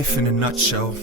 life in a nutshell.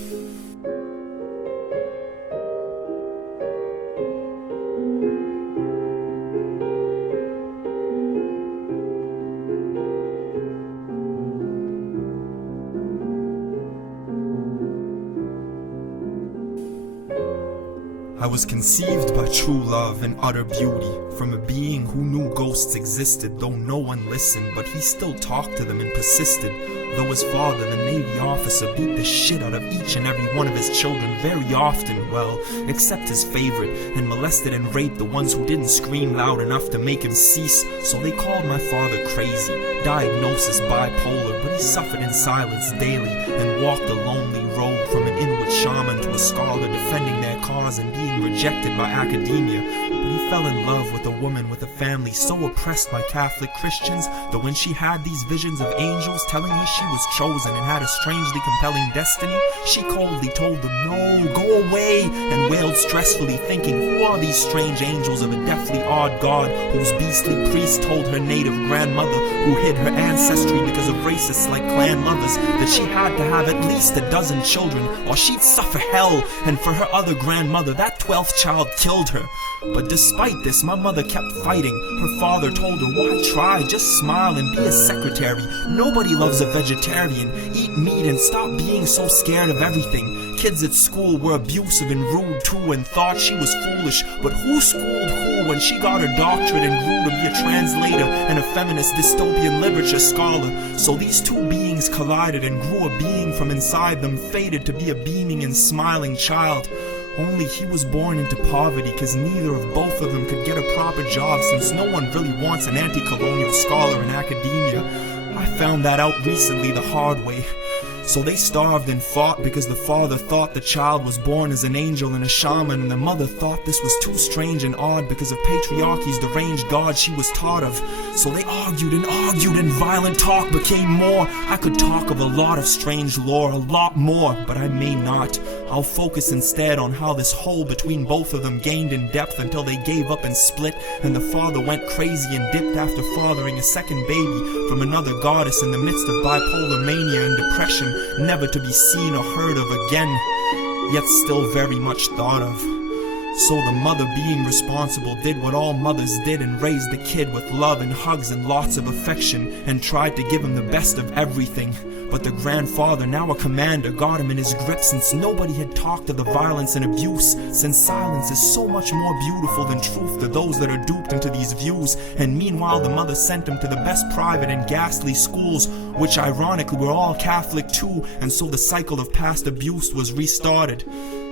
I was conceived by true love and utter beauty, from a being who knew ghosts existed, though no one listened, but he still talked to them and persisted. Though his father, the Navy officer, beat the shit out of each and every one of his children very often, well, except his favorite, and molested and raped the ones who didn't scream loud enough to make him cease, so they called my father crazy, diagnosis bipolar, but he suffered in silence daily, and walked a lonely road from an inward shaman to a scholar, defending their cause and being rejected by academia. But he fell in love with a woman with a family so oppressed by Catholic Christians that when she had these visions of angels telling her she was chosen and had a strangely compelling destiny, she coldly told them, "No, go away," and wailed stressfully, thinking, who are these strange angels of a deathly odd god whose beastly priest told her native grandmother, who hid her ancestry because of racists like clan lovers, that she had to have at least a dozen children or she'd suffer hell, and for her other grandmother, that 12th child killed her. But despite this, my mother kept fighting. Her father told her, why try? Just smile and be a secretary. Nobody loves a vegetarian. Eat meat and stop being so scared of everything. Kids at school were abusive and rude too and thought she was foolish. But who schooled who when she got her doctorate and grew to be a translator and a feminist dystopian literature scholar? So these two beings collided and grew a being from inside them, fated to be a beaming and smiling child. Only he was born into poverty because neither of both of them could get a proper job, since no one really wants an anti-colonial scholar in academia. I found that out recently the hard way. So they starved and fought because the father thought the child was born as an angel and a shaman, and the mother thought this was too strange and odd because of patriarchy's deranged god she was taught of. So they argued and violent talk became more. I could talk of a lot of strange lore, a lot more, but I may not. I'll focus instead on how this hole between both of them gained in depth until they gave up and split, and the father went crazy and dipped after fathering a second baby from another goddess in the midst of bipolar mania and depression, never to be seen or heard of again, yet still very much thought of. So the mother, being responsible, did what all mothers did and raised the kid with love and hugs and lots of affection, and tried to give him the best of everything. But the grandfather, now a commander, got him in his grip, since nobody had talked of the violence and abuse, since silence is so much more beautiful than truth to those that are duped into these views. And meanwhile the mother sent him to the best private and ghastly schools, which ironically were all Catholic too, and so the cycle of past abuse was restarted.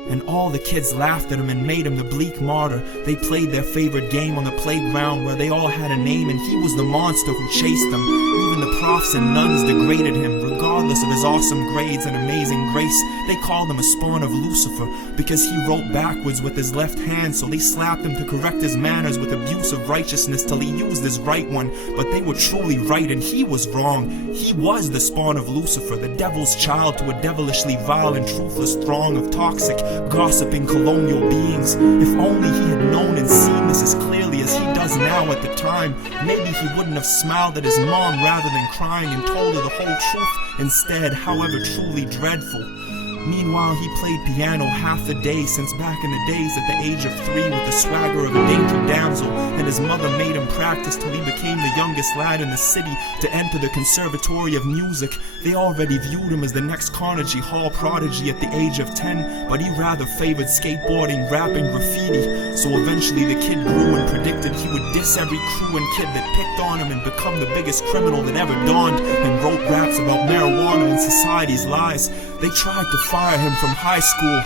And all the kids laughed at him and made him the bleak martyr. They played their favorite game on the playground where they all had a name, and he was the monster who chased them. Even the profs and nuns degraded him, regardless of his awesome grades and amazing grace. They called him a spawn of Lucifer because he wrote backwards with his left hand, so they slapped him to correct his manners with abuse of righteousness till he used his right one. But they were truly right and he was wrong. He was the spawn of Lucifer, the devil's child to a devilishly vile and truthless throng of toxic, gossiping colonial beings. If only he had known and seen this as clearly as he does now at the time, maybe he wouldn't have smiled at his mom rather than crying and told her the whole truth instead, however truly dreadful. Meanwhile, he played piano half the day since back in the days at the age of 3 with the swagger of a dainty damsel, and his mother made him practice till he became the youngest lad in the city to enter the Conservatory of Music. They already viewed him as the next Carnegie Hall prodigy at the age of 10, but he rather favored skateboarding, rapping, graffiti. So eventually the kid grew and predicted he would diss every crew and kid that picked on him and become the biggest criminal that ever dawned, and wrote raps about marijuana and society's lies. They tried to fire him from high school.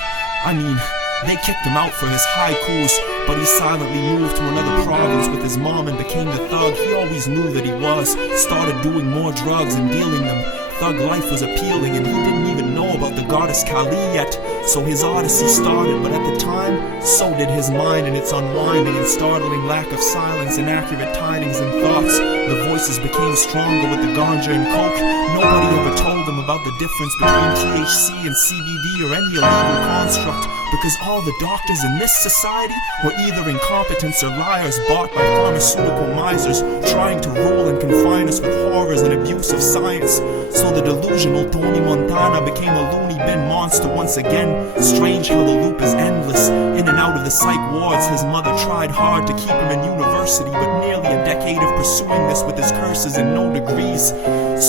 They kicked him out for his haikus, but he silently moved to another province with his mom and became the thug he always knew that he was. Started doing more drugs and dealing them. Thug life was appealing and he didn't even know about the goddess Kali yet. So his odyssey started, but at the time, so did his mind in its unwinding and startling lack of silence, inaccurate tidings and thoughts. The voices became stronger with the ganja and coke. Nobody ever told him about the difference between THC and CBD or any illegal construct, because all the doctors in this society were either incompetents or liars bought by pharmaceutical misers, trying to rule and confine us with horrors and abuse of science. So the delusional Tony Montana became a loony bin monster once again. Strange how the loop is endless. In and out of the psych wards, his mother tried hard to keep him in university, but nearly a decade of pursuing this with his curses and no degrees.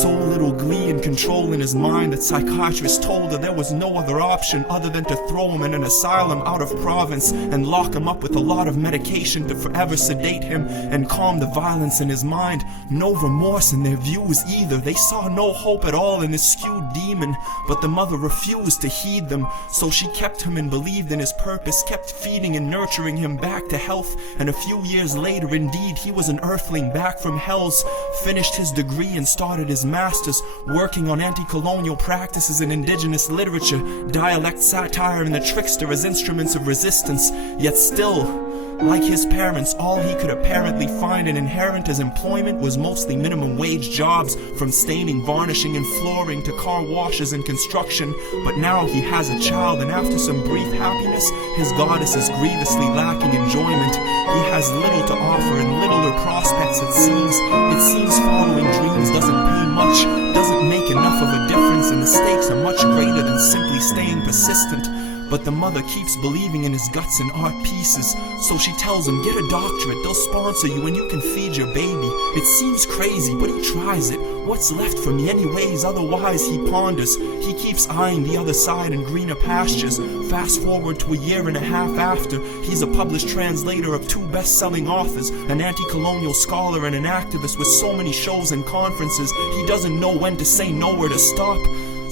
So little glee and control in his mind that psychiatrists told her there was no other option other than to throw him in an asylum out of province and lock him up with a lot of medication to forever sedate him and calm the violence in his mind. No remorse in their views either. They saw no hope at all in this skewed demon, but the mother refused to heed them, so she kept him and believed in his purpose, kept feeding and nurturing him back to health, and a few years later, indeed, he was an earthling back from hells, finished his degree and started his master's, working on anti-colonial practices in indigenous literature, dialect satire and the trickster as instruments of resistance. Yet still, like his parents, all he could apparently find and inherent as employment was mostly minimum wage jobs, from staining, varnishing, and flooring to car washes and construction. But now he has a child, and after some brief happiness, his goddess is grievously lacking enjoyment. He has little to offer and littler prospects, it seems. It seems following dreams doesn't pay much, doesn't make enough of a difference, and the stakes are much greater than simply staying persistent. But the mother keeps believing in his guts and art pieces, so she tells him, get a doctorate, they'll sponsor you and you can feed your baby. It seems crazy, but he tries it. What's left for me anyways? Otherwise, he ponders. He keeps eyeing the other side and greener pastures. Fast forward to a year and a half after, he's a published translator of 2 best-selling authors, an anti-colonial scholar and an activist with so many shows and conferences, he doesn't know when to say no or to stop.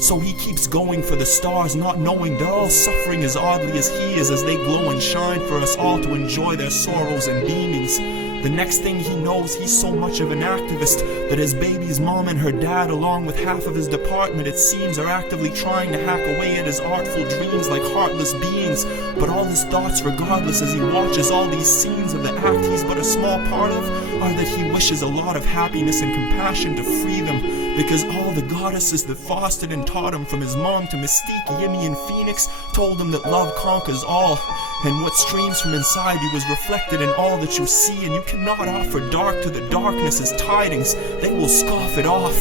So he keeps going for the stars, not knowing they're all suffering as oddly as he is, as they glow and shine for us all to enjoy their sorrows and beamings. The next thing he knows, he's so much of an activist that his baby's mom and her dad, along with half of his department, it seems, are actively trying to hack away at his artful dreams like heartless beings. But all his thoughts, regardless, as he watches all these scenes of the act he's but a small part of, are that he wishes a lot of happiness and compassion to free them, because all the goddesses that fostered and taught him, from his mom to Mystique, Yimmy, and Phoenix, told him that love conquers all, and what streams from inside you is reflected in all that you see, and you cannot offer dark to the darkness as tidings. They will scoff it off.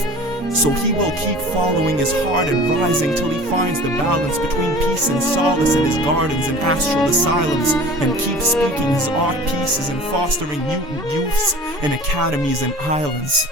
So he will keep following his heart and rising till he finds the balance between peace and solace in his gardens and astral asylums, and keep speaking his art pieces and fostering mutant youths in academies and islands.